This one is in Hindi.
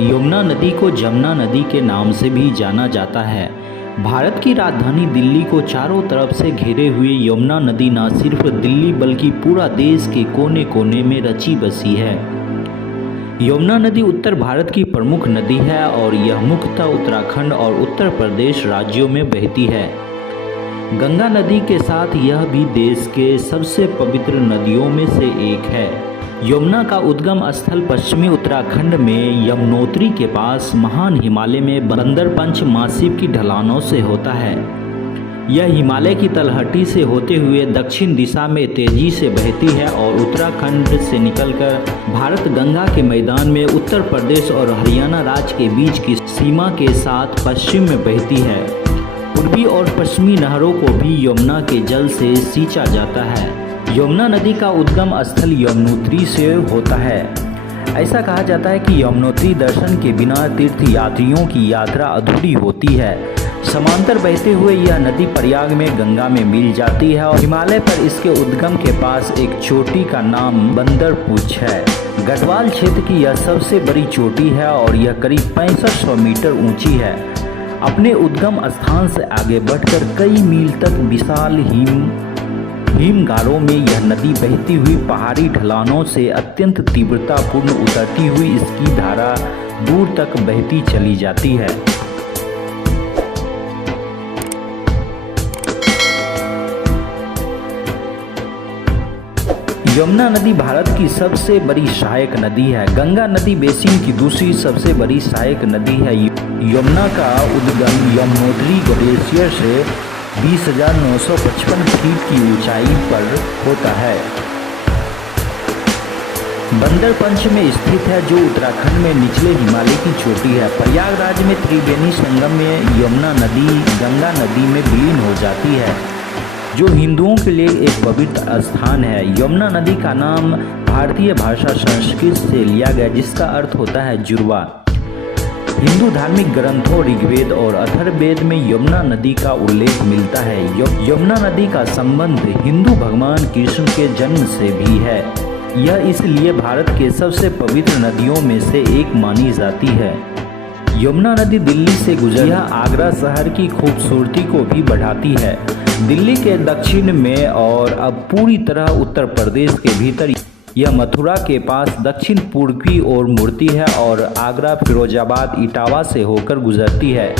यमुना नदी को जमुना नदी के नाम से भी जाना जाता है। भारत की राजधानी दिल्ली को चारों तरफ से घेरे हुए यमुना नदी न सिर्फ दिल्ली बल्कि पूरा देश के कोने कोने में रची बसी है। यमुना नदी उत्तर भारत की प्रमुख नदी है और यह मुख्यतः उत्तराखंड और उत्तर प्रदेश राज्यों में बहती है। गंगा नदी के साथ यह भी देश के सबसे पवित्र नदियों में से एक है। यमुना का उद्गम स्थल पश्चिमी उत्तराखंड में यमुनोत्री के पास महान हिमालय में बंदरपंच मासिव की ढलानों से होता है। यह हिमालय की तलहटी से होते हुए दक्षिण दिशा में तेजी से बहती है और उत्तराखंड से निकलकर भारत गंगा के मैदान में उत्तर प्रदेश और हरियाणा राज्य के बीच की सीमा के साथ पश्चिम में बहती है। पूर्वी और पश्चिमी नहरों को भी यमुना के जल से सींचा जाता है। यमुना नदी का उद्गम स्थल यमुनोत्री से होता है। ऐसा कहा जाता है कि यमुनोत्री दर्शन के बिना तीर्थ यात्रियों की यात्रा अधूरी होती है। समांतर बहते हुए यह नदी प्रयाग में गंगा में मिल जाती है और हिमालय पर इसके उद्गम के पास एक चोटी का नाम बंदरपुछ है। गढ़वाल क्षेत्र की यह सबसे बड़ी चोटी है और यह करीब 6500 मीटर ऊंची है। अपने उद्गम स्थान से आगे बढ़कर कई मील तक विशाल हिमगारों में यह नदी बहती हुई पहाड़ी ढलानों से अत्यंत तीव्रतापूर्ण उतरती हुई इसकी धारा दूर तक बहती चली जाती है। यमुना नदी भारत की सबसे बड़ी सहायक नदी है। गंगा नदी बेसिन की दूसरी सबसे बड़ी सहायक नदी है। यमुना का उद्गम यमुनोत्री ग्लेशियर से 20,955 फीट की ऊंचाई पर होता है। बंदरपंच में स्थित है जो उत्तराखंड में निचले हिमालय की चोटी है। प्रयागराज में त्रिवेणी संगम में यमुना नदी गंगा नदी में विलीन हो जाती है, जो हिंदुओं के लिए एक पवित्र स्थान है। यमुना नदी का नाम भारतीय भाषा संस्कृत से लिया गया, जिसका अर्थ होता है जुड़वा। हिंदू धार्मिक ग्रंथों ऋग्वेद और अथर्ववेद में यमुना नदी का उल्लेख मिलता है। यमुना नदी का संबंध हिंदू भगवान कृष्ण के जन्म से भी है। यह इसलिए भारत के सबसे पवित्र नदियों में से एक मानी जाती है। यमुना नदी दिल्ली से गुजर यह आगरा शहर की खूबसूरती को भी बढ़ाती है। दिल्ली के दक्षिण में और अब पूरी तरह उत्तर प्रदेश के भीतर यह मथुरा के पास दक्षिण पूर्व की ओर मुड़ती है और आगरा, फिरोजाबाद, इटावा से होकर गुजरती है।